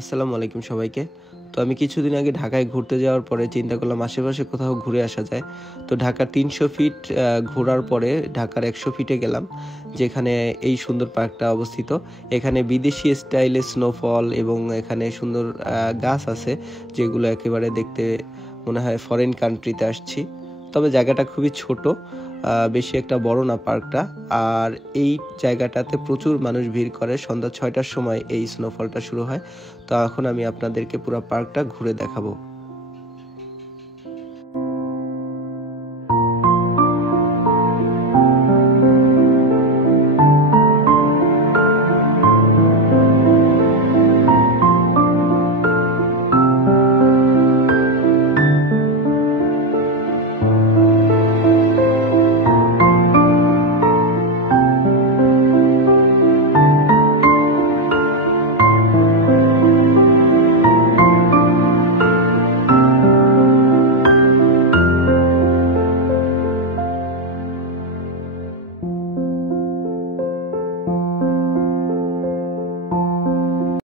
আসসালামু আলাইকুম সবাইকে। তো আমি কিছুদিন আগে ঢাকায় ঘুরতে যাওয়ার পরে চিন্তা করলাম আশেপাশে কোথাও ঘুরে আসা যায়। তো ঢাকার ৩০০ ফিট ঘোরার পরে ঢাকার ১০০ ফিটে গেলাম, যেখানে এই সুন্দর পার্কটা অবস্থিত। এখানে বিদেশি স্টাইলে স্নোফল এবং এখানে সুন্দর গাছ আছে, যেগুলো একেবারে দেখতে মনে হয় ফরেন কান্ট্রিতে আসছি। তবে জায়গাটা খুবই ছোট, বেশি একটা বড় না পার্কটা। আর এই জায়গাটাতে প্রচুর মানুষ ভিড় করে। সন্ধ্যা ৬টার সময় এই স্নোফলটা শুরু হয়। তো এখন আমি আপনাদেরকে পুরো পার্কটা ঘুরে দেখাবো।